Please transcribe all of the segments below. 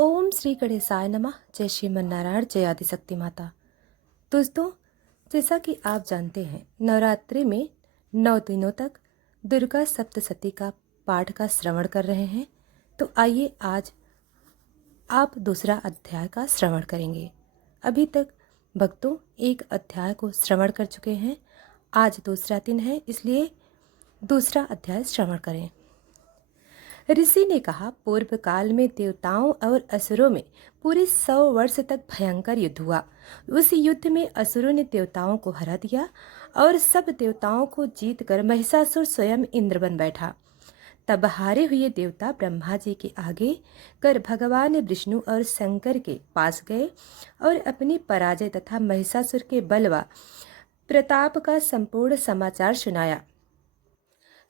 ओम श्री गणेशाय नमः। जय श्रीमन्नारायण, जय आदिशक्ति माता। दोस्तों, जैसा कि आप जानते हैं, नवरात्रि में 9 दिनों तक दुर्गा सप्तशती का पाठ का श्रवण कर रहे हैं। तो आइए आज आप दूसरा अध्याय का श्रवण करेंगे। अभी तक भक्तों एक अध्याय को श्रवण कर चुके हैं। आज दूसरा दिन है, इसलिए दूसरा अध्याय श्रवण करें। ऋषि ने कहा, पूर्व काल में देवताओं और असुरों में पूरे 100 वर्ष तक भयंकर युद्ध हुआ। उस युद्ध में असुरों ने देवताओं को हरा दिया और सब देवताओं को जीत कर महिषासुर स्वयं इंद्र बन बैठा। तब हारे हुए देवता ब्रह्मा जी के आगे कर भगवान विष्णु और शंकर के पास गए और अपनी पराजय तथा महिषासुर के बल व प्रताप का संपूर्ण समाचार सुनाया।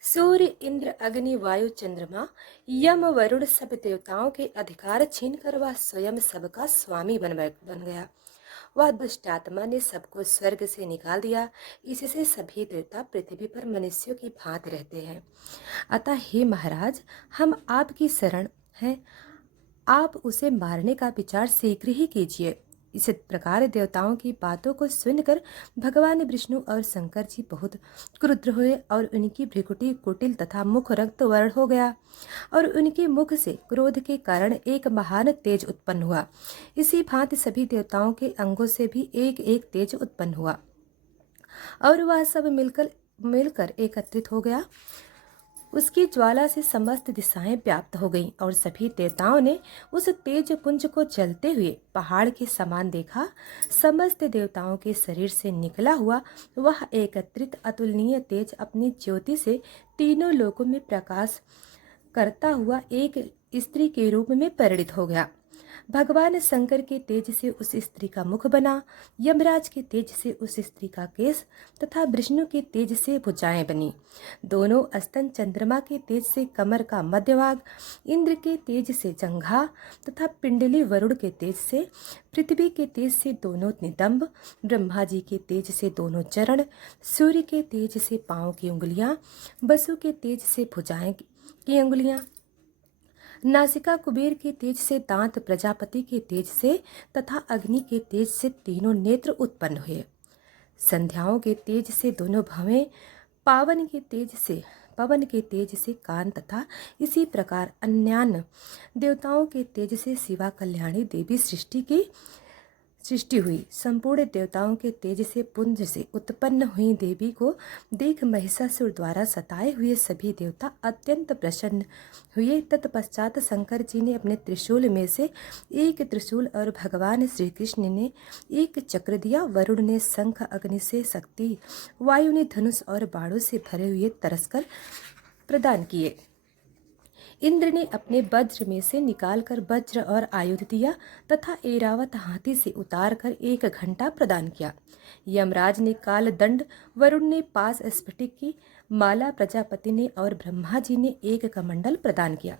सूर्य, इंद्र, अग्नि, वायु, चंद्रमा, यम, वरुण सब देवताओं के अधिकार छीनकर वह स्वयं सबका स्वामी बन गया। वह दुष्टात्मा ने सबको स्वर्ग से निकाल दिया। इससे सभी देवता पृथ्वी पर मनुष्यों की भांति रहते हैं। अतः हे महाराज, हम आपकी शरण हैं। आप उसे मारने का विचार शीघ्र ही कीजिए। इस प्रकार देवताओं की बातों को सुनकर भगवान विष्णु और शंकर जी बहुत क्रुद्ध हुए और उनकी भ्रिकुटी कुटिल तथा मुख रक्त वर्ण हो गया और उनके मुख से क्रोध के कारण एक महान तेज उत्पन्न हुआ। इसी भांति सभी देवताओं के अंगों से भी एक एक तेज उत्पन्न हुआ और वह सब मिलकर एकत्रित हो गया। उसकी ज्वाला से समस्त दिशाएं व्याप्त हो गईं और सभी देवताओं ने उस तेज पुंज को जलते हुए पहाड़ के समान देखा। समस्त देवताओं के शरीर से निकला हुआ वह एकत्रित अतुलनीय तेज अपनी ज्योति से तीनों लोकों में प्रकाश करता हुआ एक स्त्री के रूप में परिणित हो गया। भगवान शंकर के तेज से उस स्त्री का मुख बना, यमराज के तेज से उस स्त्री का केश तथा विष्णु के तेज से भुजाएं बनी। दोनों स्तन, चंद्रमा के तेज से कमर का मध्य भाग, इंद्र के तेज से जंघा तथा पिंडली, वरुण के तेज से, पृथ्वी के तेज से दोनों नितंब, ब्रह्मा जी के तेज से दोनों चरण, सूर्य के तेज से पांव की उंगलियां, वसु के तेज से भुजाएं की उंगलियां, नासिका कुबेर के तेज से दांत, प्रजापति के तेज से तथा अग्नि के तेज से तीनों नेत्र उत्पन्न हुए। संध्याओं के तेज से दोनों भवें, पवन के तेज से कान तथा इसी प्रकार अन्यान्य देवताओं के तेज से शिवा कल्याणी देवी सृष्टि हुई। संपूर्ण देवताओं के तेज से पुंज से उत्पन्न हुई देवी को देख महिषासुर द्वारा सताए हुए सभी देवता अत्यंत प्रसन्न हुए। तत्पश्चात शंकर जी ने अपने त्रिशूल में से एक त्रिशूल और भगवान श्री कृष्ण ने एक चक्र दिया। वरुण ने शंख, अग्नि से शक्ति, वायु ने धनुष और बाणों से भरे हुए तरस्कर प्रदान किए। इंद्र ने अपने वज्र में से निकालकर वज्र और आयुध दिया तथा ऐरावत हाथी से उतारकर एक घंटा प्रदान किया। यमराज ने काल दंड, वरुण ने पास स्फटिक की माला, प्रजापति ने और ब्रह्मा जी ने एक कमंडल प्रदान किया।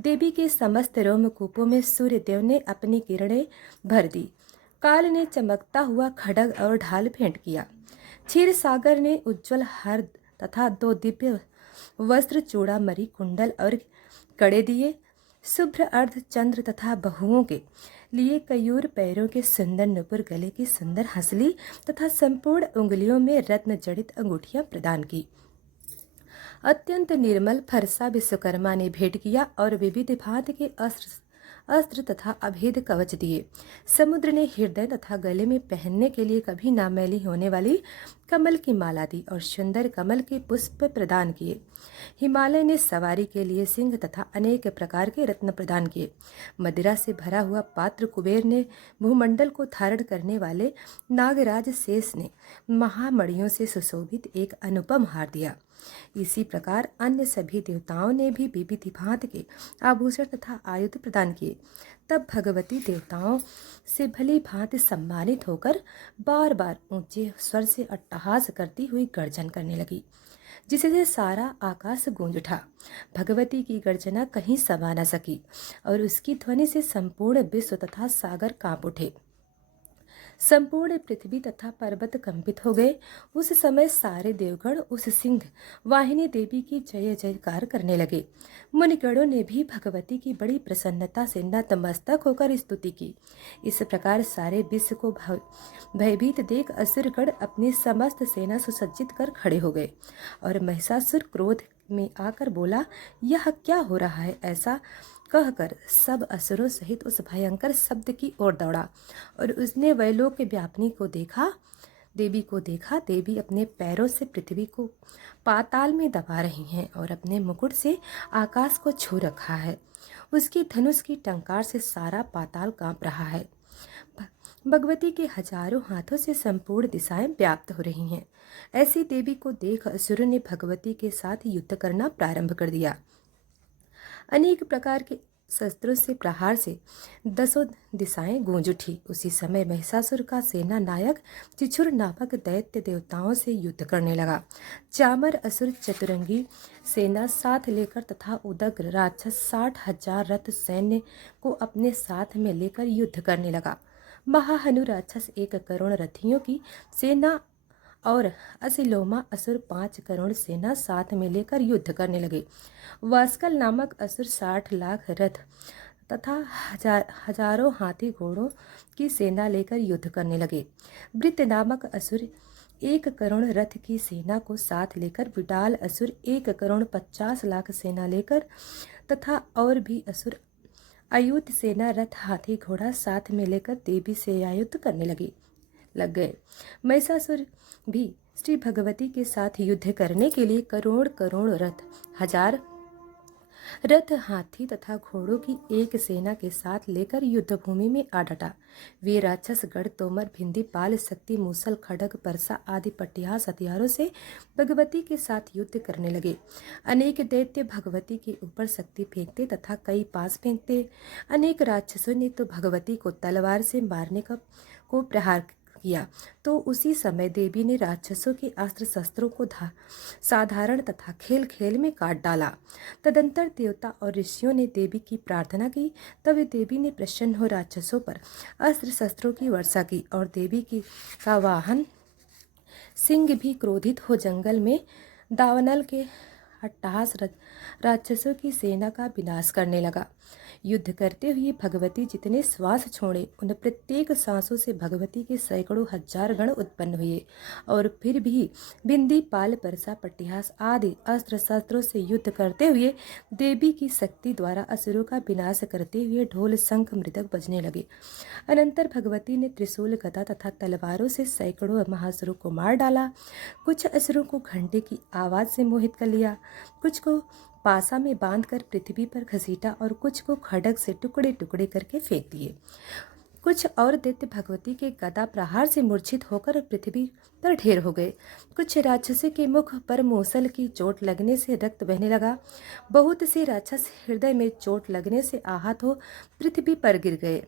देवी के समस्त रोमकूपों में सूर्य देव ने अपनी किरणें भर दी। काल ने चमकता हुआ खड्ग और ढाल भेंट किया। क्षीर सागर ने उज्ज्वल हार तथा 2 दिव्य वस्त्र, चूड़ामणि, कुंडल और कड़े दिए। शुभ्र अर्ध चंद्र तथा बहुओं के लिए कयूर, पैरों के सुंदर नुपुर, गले की सुंदर हंसली तथा संपूर्ण उंगलियों में रत्न जड़ित अंगूठियां प्रदान की। अत्यंत निर्मल फरसा विश्वकर्मा ने भेंट किया और विविध भांति के अस्त्र तथा अभेद कवच दिए। समुद्र ने हृदय तथा गले में पहनने के लिए कभी ना मैली होने वाली कमल की माला दी और सुंदर कमल के पुष्प प्रदान किए। हिमालय ने सवारी के लिए सिंह तथा अनेक प्रकार के रत्न प्रदान किए। मदिरा से भरा हुआ पात्र कुबेर ने भूमंडल को धारण करने वाले नागराज शेष ने महामणियों से सुशोभित एक अनुपम हार दिया। इसी प्रकार अन्य सभी देवताओं ने भी विविध भांति के आभूषण तथा आयुध प्रदान किए। तब भगवती देवताओं से भली भांति सम्मानित होकर बार बार ऊंचे स्वर से अट्टहास करती हुई गर्जन करने लगी, जिससे सारा आकाश गूंज उठा। भगवती की गर्जना कहीं समा न सकी और उसकी ध्वनि से संपूर्ण विश्व तथा सागर कांप उठे। संपूर्ण पृथ्वी तथा पर्वत कंपित हो गए। उस समय सारे देवगण उस सिंह वाहिनी देवी की जय जयकार करने लगे। मुनिगणों ने भी भगवती की बड़ी प्रसन्नता से नतमस्तक होकर स्तुति की। इस प्रकार सारे विश्व को भयभीत देख असुरगण अपनी समस्त सेना सुसज्जित कर खड़े हो गए और महिषासुर क्रोध में आकर बोला, यह क्या हो रहा है? ऐसा कहकर सब असुरों सहित उस भयंकर शब्द की ओर दौड़ा और उसने वैलोक व्यापिनी को देखा, देवी को देखा। देवी अपने पैरों से पृथ्वी को पाताल में दबा रही हैं और अपने मुकुट से आकाश को छू रखा है। उसकी धनुष की टंकार से सारा पाताल कांप रहा है। भगवती के हजारों हाथों से संपूर्ण दिशाएं व्याप्त हो रही हैं। ऐसी देवी को देख असुरों ने भगवती के साथ युद्ध करना प्रारंभ कर दिया। अनेक प्रकार के शस्त्रों से प्रहार से दसों दिशाएं गूंज उठी। उसी समय महिषासुर का सेना नायक चिछुर नामक दैत्य देवताओं से युद्ध करने लगा। चामर असुर चतुरंगी सेना साथ लेकर तथा उदग्र राक्षस 60,000 रथ सैन्य को अपने साथ में लेकर युद्ध करने लगा। महाहनु राक्षस 1 करोड़ रथियों की सेना और असिलोमा असुर 5 करोड़ सेना साथ में लेकर युद्ध करने लगे। वास्कल नामक असुर 60 लाख रथ तथा हजारों हाथी घोड़ों की सेना लेकर युद्ध करने लगे। वृत्त नामक असुर 1 करोड़ रथ की सेना को साथ लेकर, विडाल असुर 1 करोड़ 50 लाख सेना लेकर तथा और भी असुर अयुत सेना रथ हाथी घोड़ा साथ में लेकर देवी से युद्ध करने लग गए। महिषासुर भी श्री भगवती के साथ युद्ध करने के लिए करोड़ करोड़ रथ, हजार रथ हाथी तथा घोड़ों की एक सेना के साथ लेकर युद्ध भूमि में आ डटा। वे राक्षस गढ़ तोमर भिंदी पाल शक्ति मूसल खड़ग परसा आदि पटियास हथियारों से भगवती के साथ युद्ध करने लगे। अनेक दैत्य भगवती के ऊपर शक्ति फेंकते तथा कई पास फेंकते। अनेक राक्षसों ने तो भगवती को तलवार से मारने को प्रहार किया, तो उसी समय देवी ने राक्षसों के अस्त्र शस्त्रों को साधारण तथा खेल खेल में काट डाला। तदंतर देवता और ऋषियों ने देवी की प्रार्थना की। तब देवी ने प्रसन्न हो राक्षसों पर अस्त्र शस्त्रों की वर्षा की और देवी का वाहन सिंह भी क्रोधित हो जंगल में दावानल के अट्टहास राक्षसों की सेना का विनाश करने लगा। युद्ध करते हुए भगवती जितने श्वास छोड़े, उन प्रत्येक सांसों से भगवती के सैकड़ों हजार गण उत्पन्न हुए और फिर भी बिंदी पाल परसा पटियास आदि अस्त्र शस्त्रों से युद्ध करते हुए देवी की शक्ति द्वारा असुरों का विनाश करते हुए ढोल शंख मृदक बजने लगे। अनंतर भगवती ने त्रिशूल गदा तथा तलवारों से सैकड़ों महासुरों को मार डाला। कुछ असुरों को घंटे की आवाज से मोहित कर लिया, कुछ को पासा में बांधकर पृथ्वी पर घसीटा और कुछ को खड्ग से टुकड़े टुकड़े करके फेंक दिए। कुछ और दैत्य भगवती के गदा प्रहार से मूर्छित होकर पृथ्वी पर ढेर हो गए। कुछ राक्षसों के मुख पर मूसल की चोट लगने से रक्त बहने लगा। बहुत से राक्षस हृदय में चोट लगने से आहत हो पृथ्वी पर गिर गए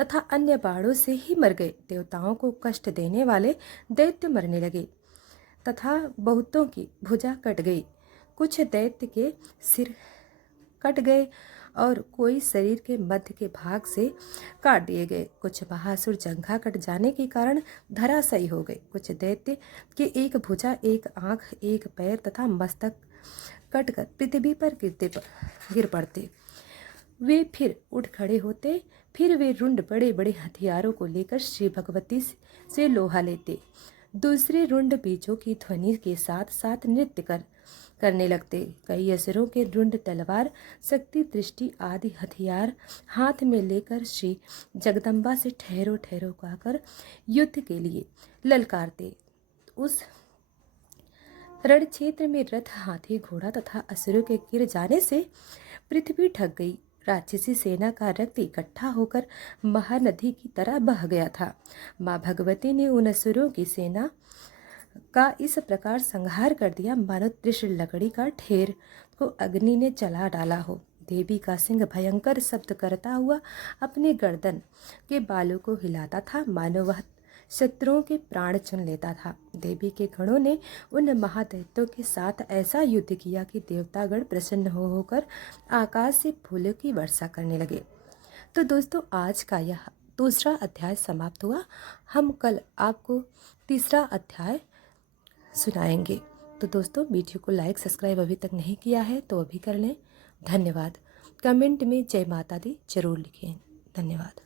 तथा अन्य बाणों से ही मर गए। देवताओं को कष्ट देने वाले दैत्य मरने लगे तथा बहुतों की भुजा कट गई। कुछ दैत्य के सिर कट गए और कोई शरीर के मध्य के भाग से काट दिए गए। कुछ महासुर जंघा कट जाने के कारण धराशायी हो गए। कुछ दैत्य के एक भुजा, एक आंख, एक पैर तथा मस्तक कटकर पृथ्वी पर गिर पड़ते। वे फिर उठ खड़े होते। फिर वे रुंड बड़े बड़े हथियारों को लेकर श्री भगवती से लोहा लेते। दूसरे रुंड बीजों की ध्वनि के साथ साथ नृत्य करने लगते। कई असुरों के रुंड तलवार, शक्ति दृष्टि आदि हथियार हाथ में लेकर श्री जगदम्बा से ठहरो ठहरो कहकर युद्ध के लिए ललकारते। उस रण क्षेत्र में रथ, हाथी, घोड़ा तथा असुरों के गिर जाने से पृथ्वी ढक गई। राक्षसी सेना का रक्त इकट्ठा होकर महानदी की तरह बह गया था। माँ भगवती ने उन असुरों की सेना का इस प्रकार संहार कर दिया मानो त्रिशूल लकड़ी का ढेर को अग्नि ने जला डाला हो। देवी का सिंह भयंकर शब्द करता हुआ अपने गर्दन के बालों को हिलाता था, मानो वह शत्रुओं के प्राण चुन लेता था। देवी के गणों ने उन महादैत्यों के साथ ऐसा युद्ध किया कि देवतागण प्रसन्न होकर आकाश से फूलों की वर्षा करने लगे। तो दोस्तों, आज का यह दूसरा अध्याय समाप्त हुआ। हम कल आपको तीसरा अध्याय सुनाएंगे। तो दोस्तों, वीडियो को लाइक सब्सक्राइब अभी तक नहीं किया है तो अभी कर लें। धन्यवाद। कमेंट में जय माता दी जरूर लिखें। धन्यवाद।